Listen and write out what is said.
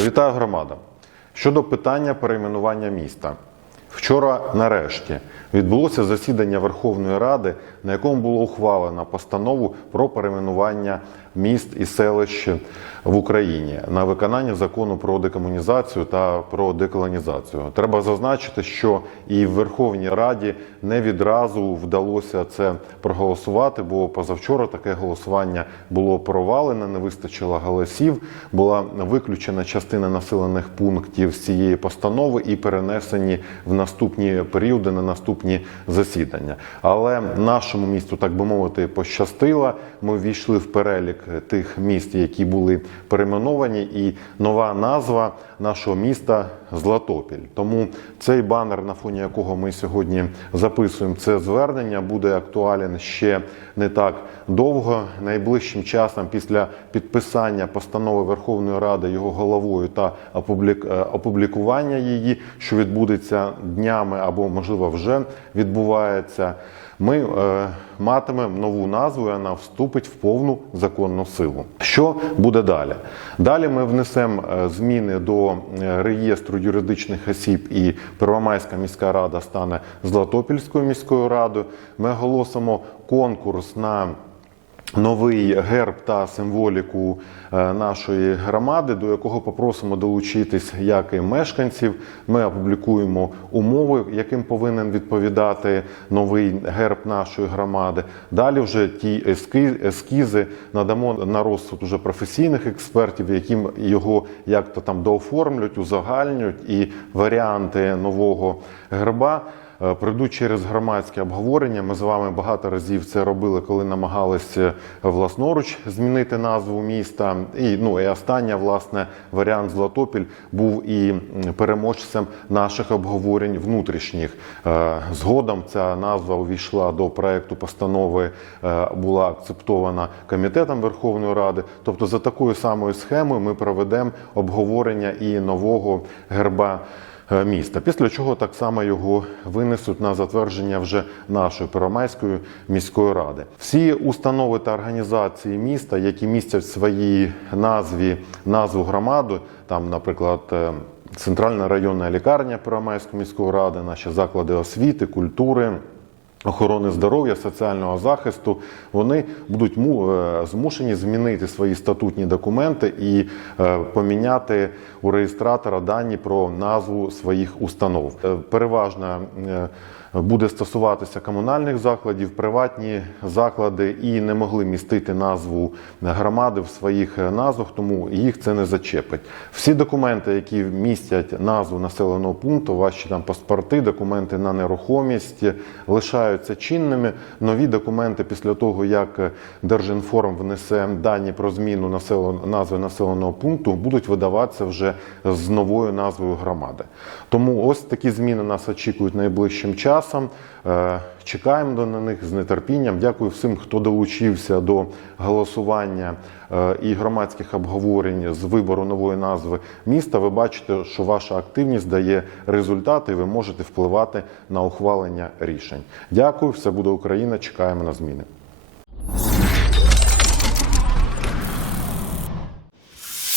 Вітаю громада. Щодо питання перейменування міста. Вчора, нарешті, відбулося засідання Верховної Ради, на якому було ухвалено постанову про перейменування міст і селищ в Україні на виконання закону про декомунізацію та про деколонізацію. Треба зазначити, що і в Верховній Раді не відразу вдалося це проголосувати, бо позавчора таке голосування було провалене, не вистачило голосів. Була виключена частина населених пунктів з цієї постанови і перенесені в наступні періоди на наступні засідання. Але нашому місту, так би мовити, пощастило. Ми ввійшли в перелік тих міст, які були перейменовані, і нова назва нашого міста Златопіль. Тому цей банер, на фоні якого ми сьогодні записуємо це звернення, буде актуален ще не так довго. Найближчим часом, після підписання постанови Верховної Ради його головою та опублік- е, опублікування її, що відбудеться днями або можливо вже відбувається. Ми е, матимемо нову назву, і вона вступить в повну законну силу. Що буде далі? Далі ми внесемо е, зміни до е, реєстру юридичних осіб, і Первомайська міська рада стане Златопільською міською радою. Ми оголосимо конкурс на новий герб та символіку е, нашої громади, до якого попросимо долучитись як і мешканців. Ми опублікуємо умови, яким повинен відповідати новий герб нашої громади. Далі вже ті ескізи надамо на розсуд уже професійних експертів, яким його як то там дооформлять, узагальнюють і варіанти нового герба. Е, Пройдуть через громадське обговорення. Ми з вами багато разів це робили, коли намагалися власноруч змінити назву міста. І ну і остання, власне, варіант Златопіль був і переможцем наших обговорень внутрішніх. Е, Згодом ця назва увійшла до проекту постанови, е, була акцептована комітетом Верховної Ради. Тобто, за такою самою схемою ми проведемо обговорення і нового герба е, міста. Після чого так само його винесуть на затвердження вже нашої Первомайської міської ради. Всі установи та організації міста, які містять в своїй назві назву громади, там, наприклад. е, Центральна районна лікарня Первомайської міської ради, наші заклади освіти, культури, охорони здоров'я, соціального захисту, вони будуть е, змушені змінити свої статутні документи і е, поміняти у реєстратора дані про назву своїх установ. Е, Переважно буде стосуватися комунальних закладів, приватні заклади і не могли містити назву громади в своїх назвах, тому їх це не зачепить. Всі документи, які містять назву населеного пункту, ваші там паспорти, документи на нерухомість, лишаються чинними. Нові документи після того, як Держінформ внесе дані про зміну населен- назви населеного пункту, будуть видаватися вже з новою назвою громади. Тому ось такі зміни нас очікують найближчим часом. Е, Чекаємо на них з нетерпінням. Дякую всім, хто долучився до голосування е, і громадських обговорень з вибору нової назви міста. Ви бачите, що ваша активність дає результати, і ви можете впливати на ухвалення рішень. Дякую, все буде Україна. Чекаємо на зміни.